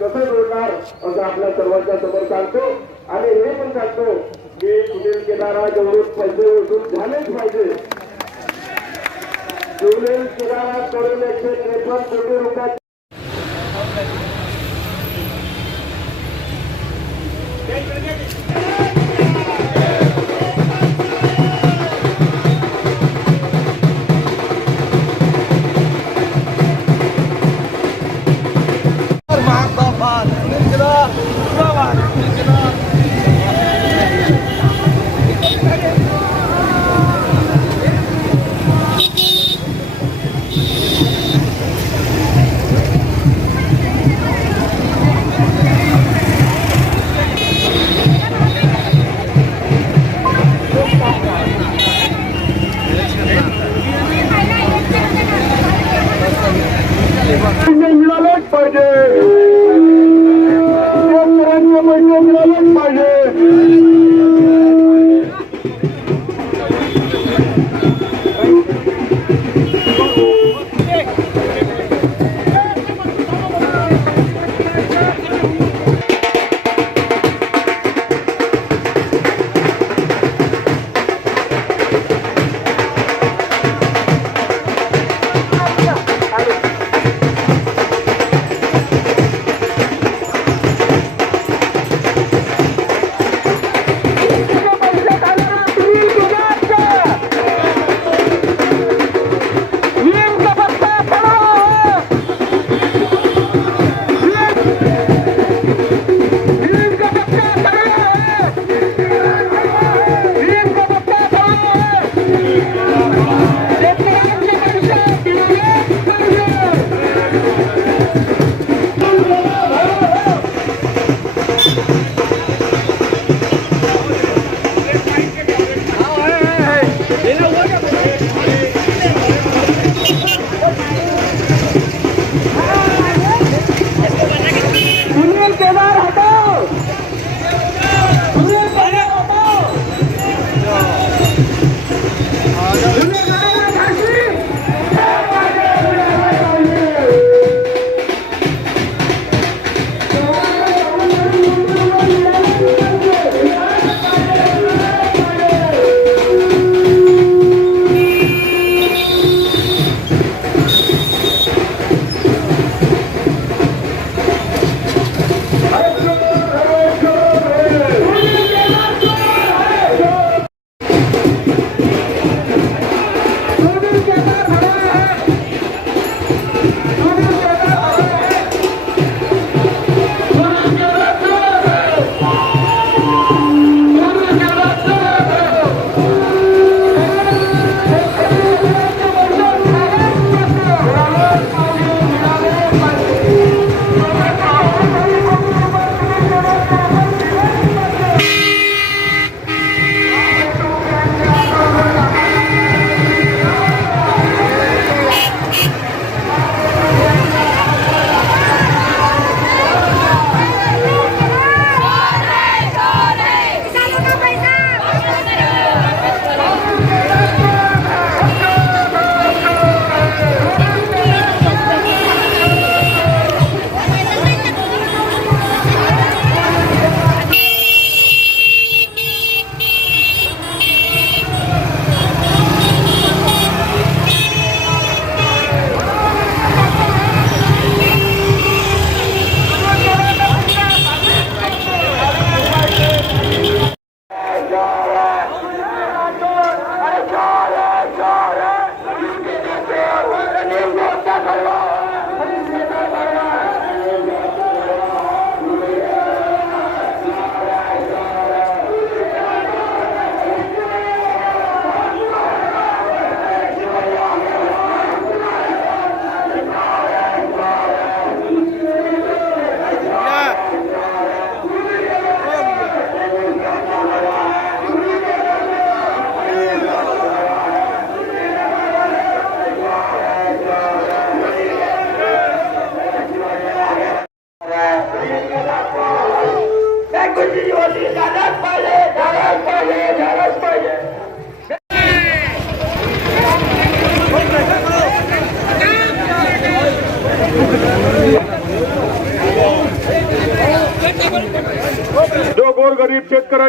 कसं जोडणार असं आपल्या सर्वांच्या समोर सांगतो. आणि हे पण सांगतो की सुनील केदाराजवळून पैसे वसूल झालेच पाहिजे. सुनील केदाराकडून एकशे त्रेपन्न कोटी रुपयाचे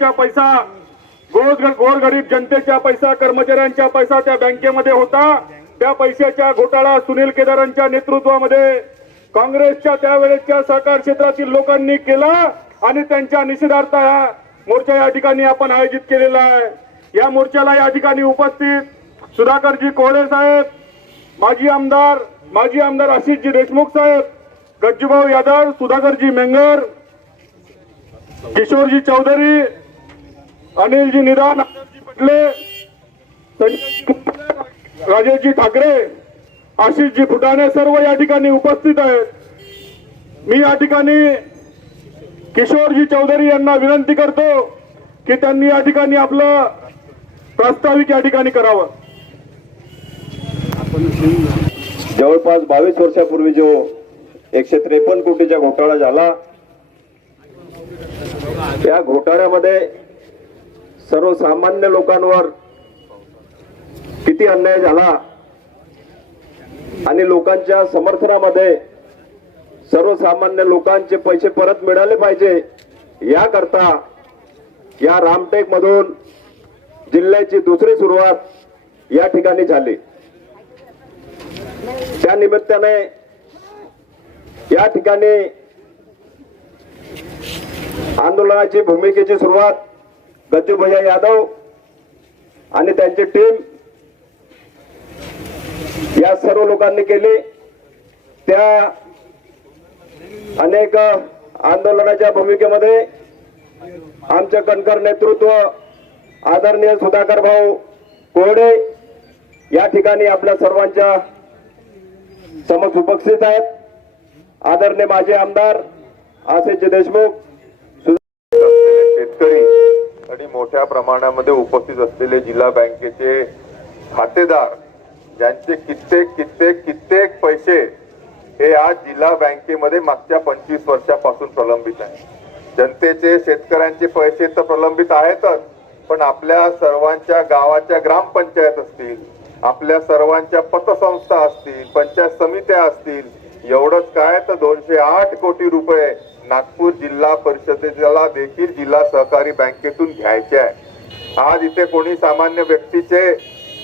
शेतकऱ्याचा पैसा गोरगरीब जनतेचा पैसा कर्मचाऱ्यांचा पैसा त्या बँकेमध्ये होता. त्या पैशाच्या घोटाळा सुनील केदारांच्या नेतृत्वामध्ये काँग्रेसच्या त्यावेळेसच्या सहकार क्षेत्रातील लोकांनी केला आणि त्यांच्या निषेधार्थ हा मोर्चा या ठिकाणी आपण आयोजित केलेला आहे. या मोर्चाला या ठिकाणी उपस्थित सुधाकरजी कोहळे साहेब माजी आमदार माजी आमदार आशिषजी देशमुख साहेब गज्जूभाऊ यादव सुधाकरजी मेंगर किशोरजी चौधरी अनिलजी निदान अनिलजी पटले राजेशजी ठाकरे आशिषजी फुटाणे सर्व या ठिकाणी उपस्थित आहेत. मी या ठिकाणी किशोरजी चौधरी यांना विनंती करतो की त्यांनी या ठिकाणी आपलं प्रास्ताविक या ठिकाणी करावं. जवळपास बावीस वर्षापूर्वी जो एकशे त्रेपन्न कोटीचा घोटाळा झाला त्या घोटाळ्यामध्ये सर्वसामान्य लोकांवर किती अन्याय झाला आणि लोकांच्या समर्थनामध्ये सर्वसामान्य लोकांचे पैसे परत मिळाले पाहिजे याकरता या रामटेक मधून जिल्ह्याची दुसरी सुरुवात या ठिकाणी झाली. त्या निमित्ताने या ठिकाणी आंदोलनाची भूमिकेची सुरुवात गज्जूभैया यादव आणि त्यांची टीम या सर्व लोकांनी केली. त्या अनेक आंदोलनाच्या भूमिकेमध्ये आमचे कणकर नेतृत्व आदरणीय सुधाकर भाऊ कोरडे या ठिकाणी आपल्या सर्वांच्या समक्ष उपस्थित आहेत. आदरणीय माझे आमदार आशिष देशमुख ठिकाणी मोठ्या प्रमाणामध्ये उपस्थित असलेले जिल्हा बँकेचे खातेदार ज्यांचे कित्येक कित्येक कित्येक पैसे हे आज जिल्हा बँकेमध्ये मागच्या पंचवीस वर्षापासून प्रलंबित आहे जनतेचे शेतकऱ्यांचे पैसे तर प्रलंबित आहेतच पण आपल्या सर्वांच्या गावाच्या ग्रामपंचायत असतील आपल्या सर्वांच्या पतसंस्था असतील पंचायत समित्या असतील एवढंच काय? तर दोनशे आठ कोटी रुपये नागपूर जिल्हा परिषदेला देखील जिल्हा सहकारी बँकेतून घ्यायचे आहे. आज इथे कोणी सामान्य व्यक्तीचे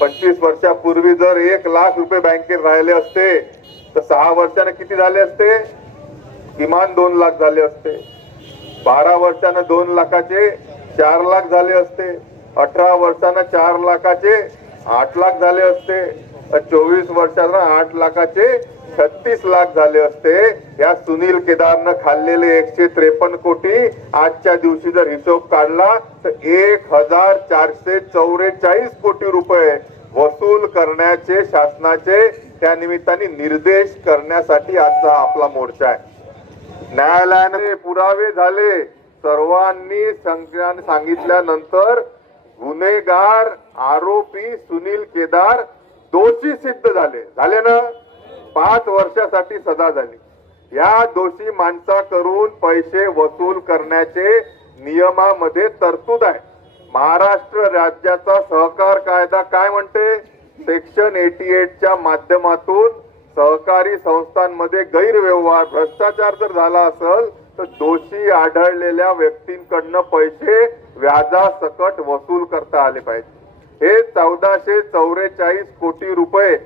पंचवीस वर्षापूर्वी जर एक लाख रुपये बँकेत राहिले असते तर सहा वर्षाने किती झाले असते? किमान दोन लाख झाले असते. बारा वर्षानं दोन लाखाचे चार लाख झाले असते. अठरा वर्षानं चार लाखाचे आठ लाख झाले असते. चोवीस वर्षानं आठ लाखाचे छत्तीस लाख झाले असते. या सुनील केदारनं खाल्लेले एकशे त्रेपन्न कोटी आजच्या दिवशी जर हिशोब काढला तर एक हजार चारशे चौवेचाळीस कोटी रुपये वसूल करण्याचे शासनाचे त्या निमित्ताने निर्देश करण्यासाठी आजचा आपला मोर्चा आहे. न्यायालयाने पुरावे झाले. सर्वांनी संज्ञान सांगितल्यानंतर गुन्हेगार आरोपी सुनील केदार दोषी सिद्ध झाले. झाले ना? पाच वर्षासाठी सजा झाली. या दोषी माणसा करून पैसे वसूल करण्याचे नियमामध्ये तरतूद आहे. महाराष्ट्र राज्याचा सहकार कायदा काय म्हणते? सेक्शन एटी एटच्या माध्यमातून सहकारी संस्थांमध्ये गैरव्यवहार भ्रष्टाचार जर झाला असेल तर दोषी आढळलेल्या व्यक्तींकडनं पैसे व्याजासकट वसूल करता आले पाहिजे. हे चौदाशे चौवेचाळीस कोटी रुपये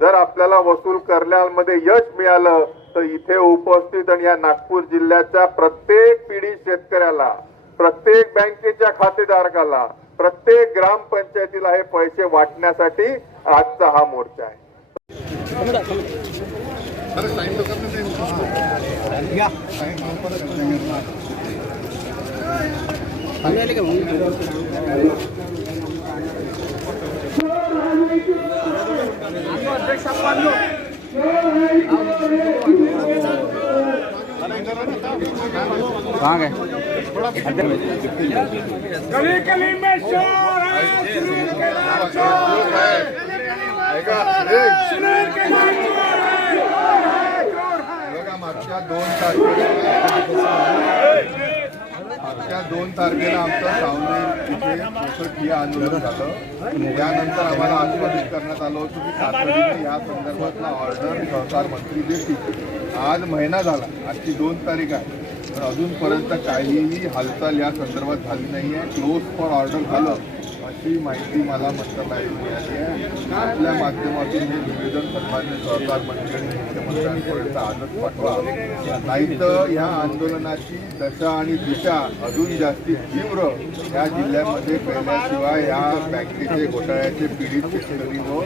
जर आपल्याला वसूल करण्यामध्ये यश मिळालं तर इथे उपस्थित आणि या नागपूर जिल्ह्याच्या प्रत्येक पीडित शेतकऱ्याला प्रत्येक बँकेच्या खातेधारकाला प्रत्येक ग्रामपंचायतीला हे पैसे वाटण्यासाठी आजचा हा मोर्चा आहे. गली गली में शोर है सुनील केदार चोर है सुनील केदार चोर है दोन तारखेला मागच्या दोन तारखेला आमचं सावली इथे मोठं आंदोलन झालं. त्यानंतर आम्हाला आश्वासित करण्यात आलं होतं की तातडीने या संदर्भातला ऑर्डर सहकार मंत्री देतील. आज महिना झाला आजची दोन तारीख आहे. तर अजूनपर्यंत काहीही हालचाल या संदर्भात झाली नाही आहे क्लोज फॉर ऑर्डर झालं. अशी माहिती मला मंत्रालयात मिळाली आहे आपल्या माध्यमातून हे निवेदन सन्मान्य सहकार मंत्री आणि मुख्यमंत्र्यांपर्यंत आणत पाठवा. नाही तर या आंदोलनाची दशा आणि दिशा अजून जास्ती तीव्र या जिल्ह्यामध्ये पेरल्याशिवाय या बँकेचे घोटाळ्याचे पीडित शेतकरी व